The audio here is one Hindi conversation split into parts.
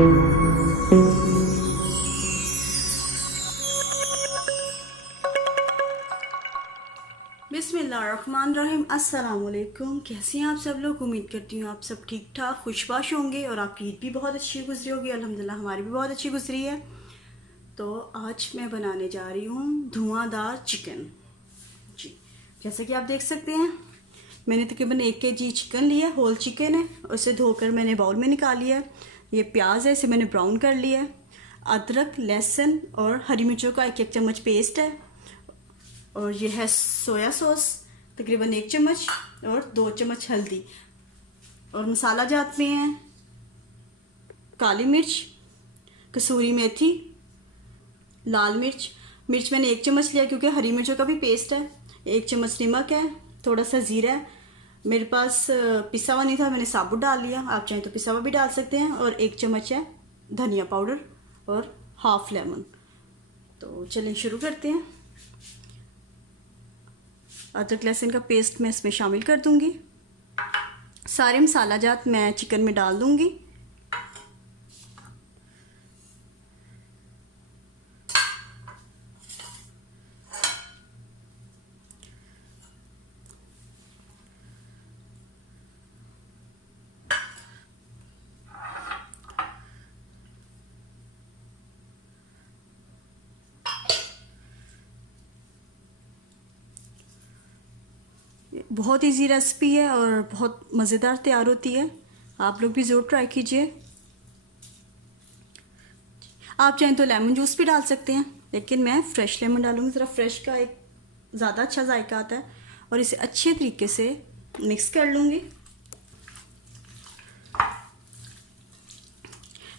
बिस्मिल्लाहिर्रहमानिर्रहीम। अस्सलाम वालेकुम। कैसे हैं आप सब लोग? उम्मीद करती हूँ आप सब ठीक ठाक खुशबाश होंगे और आपकी ईद भी बहुत अच्छी गुजरी होगी। अल्हम्दुलिल्लाह हमारी भी बहुत अच्छी गुजरी है। तो आज मैं बनाने जा रही हूँ धुआंधार चिकन जी। जैसे कि आप देख सकते हैं मैंने तकरीबन 1 kg चिकन लिया है, होल चिकन है। उसे धोकर मैंने बाउल में निकाल लिया है। ये प्याज है, इसे मैंने ब्राउन कर लिया है। अदरक, लहसुन और हरी मिर्चों का 1-1 चम्मच पेस्ट है। और ये है सोया सॉस तकरीबन 1 चम्मच और 2 चम्मच हल्दी। और मसाला जात में है काली मिर्च, कसूरी मेथी, लाल मिर्च। मिर्च मैंने 1 चम्मच लिया क्योंकि हरी मिर्चों का भी पेस्ट है। 1 चम्मच नमक है, थोड़ा सा ज़ीरा है। मेरे पास पिसा हुआ नहीं था, मैंने साबुत डाल लिया। आप चाहें तो पिसा हुआ भी डाल सकते हैं। और 1 चम्मच है धनिया पाउडर और हाफ लेमन। तो चलिए शुरू करते हैं। अदरक लहसुन का पेस्ट मैं इसमें शामिल कर दूंगी। सारे मसाला जात मैं चिकन में डाल दूंगी। बहुत इजी रेसिपी है और बहुत मज़ेदार तैयार होती है। आप लोग भी ज़रूर ट्राई कीजिए। आप चाहें तो लेमन जूस भी डाल सकते हैं, लेकिन मैं फ्रेश लेमन डालूंगी। ज़रा फ्रेश का एक ज़्यादा अच्छा जायका आता है। और इसे अच्छे तरीके से मिक्स कर लूँगी।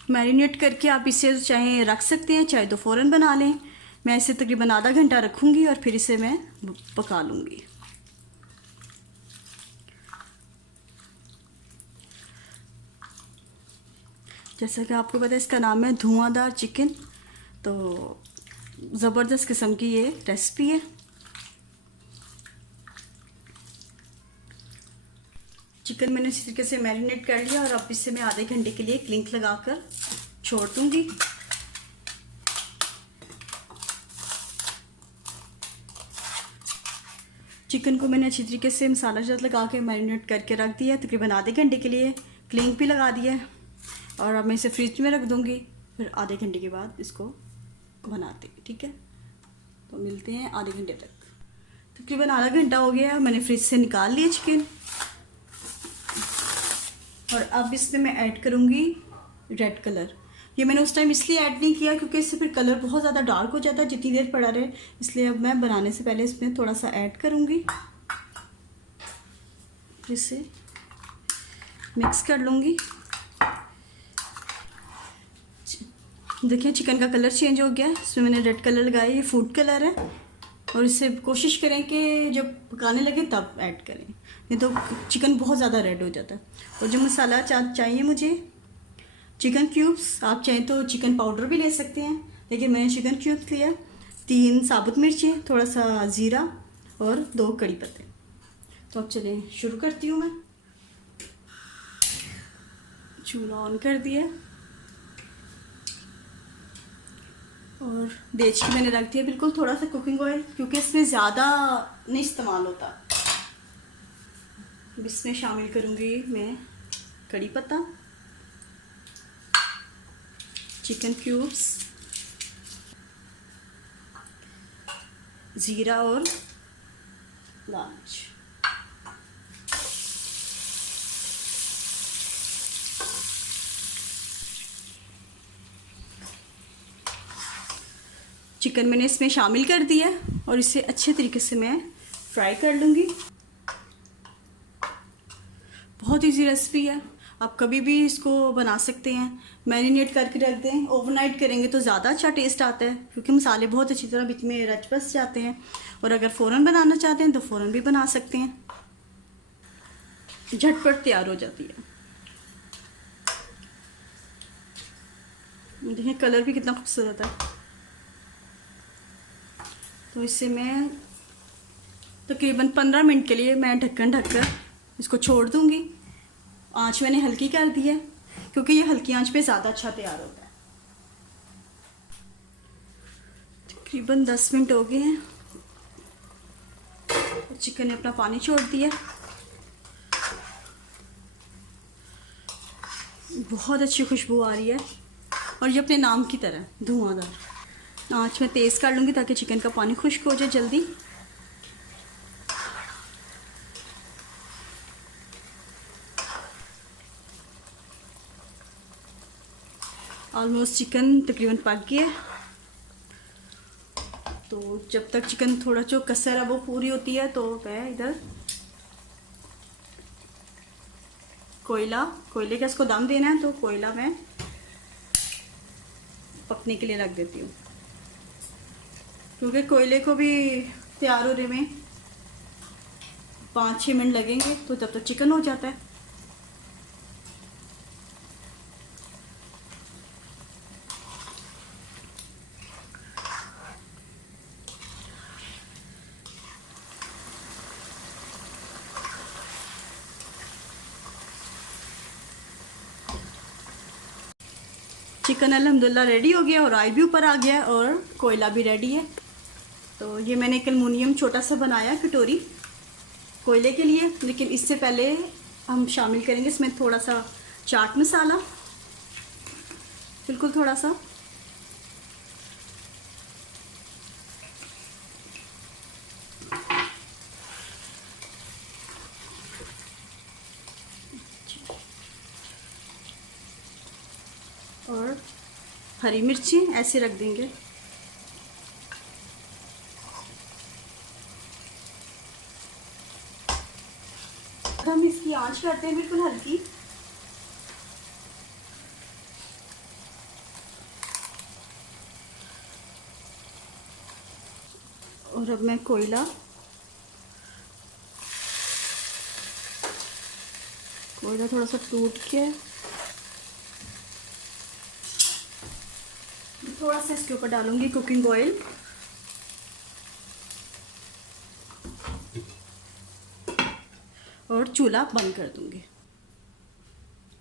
मैरिनेट करके आप इसे चाहे रख सकते हैं, चाहे तो फ़ौरन बना लें। मैं इसे तकरीबन आधा घंटा रखूँगी और फिर इसे मैं पका लूँगी। जैसा कि आपको पता है इसका नाम है धुआंधार चिकन। तो ज़बरदस्त किस्म की ये रेसिपी है। चिकन मैंने इसी तरीके से मैरिनेट कर लिया और अब इसे मैं आधे घंटे के लिए क्लिंक लगाकर छोड़ दूंगी। चिकन को मैंने अच्छी तरीके से मसाला जात लगा के मैरिनेट करके रख दिया है तकरीबन आधे घंटे के लिए। क्लिंक भी लगा दिया है और अब मैं इसे फ्रिज में रख दूंगी। फिर आधे घंटे के बाद इसको बनाते हैं, ठीक है? तो मिलते हैं आधे घंटे तक। तकरीबन आधा घंटा हो गया है, मैंने फ्रिज से निकाल लिया चिकन। और अब इसमें मैं ऐड करूँगी रेड कलर। ये मैंने उस टाइम इसलिए ऐड नहीं किया क्योंकि इससे फिर कलर बहुत ज़्यादा डार्क हो जाता है जितनी देर पड़ा रहे। इसलिए अब मैं बनाने से पहले इसमें थोड़ा सा ऐड करूँगी, इसे मिक्स कर लूँगी। देखिए चिकन का कलर चेंज हो गया। इसमें मैंने रेड कलर लगाया, ये फूड कलर है। और इसे कोशिश करें कि जब पकाने लगे तब ऐड करें, नहीं तो चिकन बहुत ज़्यादा रेड हो जाता है। और जो मसाला चाहिए मुझे चिकन क्यूब्स, आप चाहें तो चिकन पाउडर भी ले सकते हैं, लेकिन मैंने चिकन क्यूब्स लिया। 3 साबुत मिर्चें, थोड़ा सा ज़ीरा और 2 कड़ी पत्ते। तो अब चलें शुरू करती हूँ। मैं चूल्हा ऑन कर दिया और देचकी मैंने रख दिया बिल्कुल थोड़ा सा कुकिंग ऑयल, क्योंकि इसमें ज़्यादा नहीं इस्तेमाल होता। इसमें शामिल करूँगी मैं कड़ी पत्ता, चिकन क्यूब्स, ज़ीरा और लाल मिर्च। चिकन मैंने इसमें शामिल कर दिया और इसे अच्छे तरीके से मैं फ्राई कर लूँगी। बहुत इजी रेसिपी है, आप कभी भी इसको बना सकते हैं। मैरिनेट करके रख दें, ओवरनाइट करेंगे तो ज़्यादा अच्छा टेस्ट आता है क्योंकि मसाले बहुत अच्छी तरह बीच में रच बस जाते हैं। और अगर फ़ौरन बनाना चाहते हैं तो फ़ौरन भी बना सकते हैं, झटपट तैयार हो जाती है। देखिए कलर भी कितना खूबसूरत है। तो इससे मैं तकरीबन 15 मिनट के लिए मैं ढक्कन ढककर इसको छोड़ दूंगी। आँच मैंने हल्की कर दी है क्योंकि ये हल्की आंच पे ज़्यादा अच्छा तैयार होता है। तकरीबन 10 मिनट हो गए हैं। चिकन ने अपना पानी छोड़ दिया। बहुत अच्छी खुशबू आ रही है और ये अपने नाम की तरह धुआंधार। आँच मैं तेज़ कर लूँगी ताकि चिकन का पानी खुश्क हो जाए जल्दी। ऑलमोस्ट चिकन तकरीबन पक गया। तो जब तक चिकन थोड़ा जो कसर है वो पूरी होती है तो मैं इधर कोयले का इसको दम देना है, तो कोयला मैं पकने के लिए रख देती हूँ, क्योंकि कोयले को भी तैयार होने में 5-6 मिनट लगेंगे, तो जब तक चिकन हो जाता है। चिकन अल्हम्दुलिल्लाह रेडी हो गया और ऑयल भी ऊपर आ गया और कोयला भी रेडी है। तो ये मैंने एक एल्युमिनियम छोटा सा बनाया कटोरी कोयले के लिए, लेकिन इससे पहले हम शामिल करेंगे इसमें थोड़ा सा चाट मसाला, बिल्कुल थोड़ा सा। और हरी मिर्ची ऐसे रख देंगे। हम इसकी आंच करते हैं बिल्कुल हल्की। और अब मैं कोयला थोड़ा सा टूट के थोड़ा सा इसके ऊपर डालूंगी कुकिंग ऑयल। और चूल्हा बंद कर दूंगी।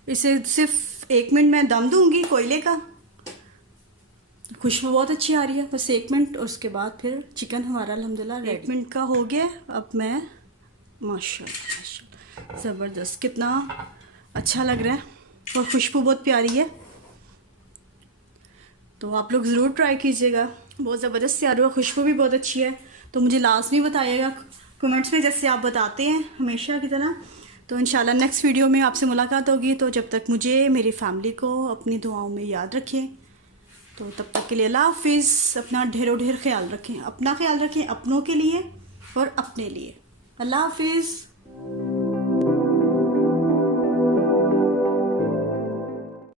इसे सिर्फ 1 मिनट में दम दूंगी कोयले का। खुशबू बहुत अच्छी आ रही है, बस 1 मिनट, और उसके बाद फिर चिकन हमारा अल्हम्दुलिल्लाह 1 मिनट का हो गया। अब मैं माशाल्लाह ज़बरदस्त, कितना अच्छा लग रहा है और खुशबू बहुत प्यारी है। तो आप लोग ज़रूर ट्राई कीजिएगा, बहुत ज़बरदस्त तैयार हुआ, खुशबू भी बहुत अच्छी है। तो मुझे लाजमी बताइएगा कमेंट्स में, जैसे आप बताते हैं हमेशा की तरह। तो इंशाल्लाह नेक्स्ट वीडियो में आपसे मुलाकात होगी। तो जब तक मुझे, मेरी फैमिली को अपनी दुआओं में याद रखें। तो तब तक के लिए अल्लाह हाफिज़। अपना ढेरों ढेर ख्याल रखें, अपना ख्याल रखें, अपनों के लिए और अपने लिए। अल्लाह हाफिज़।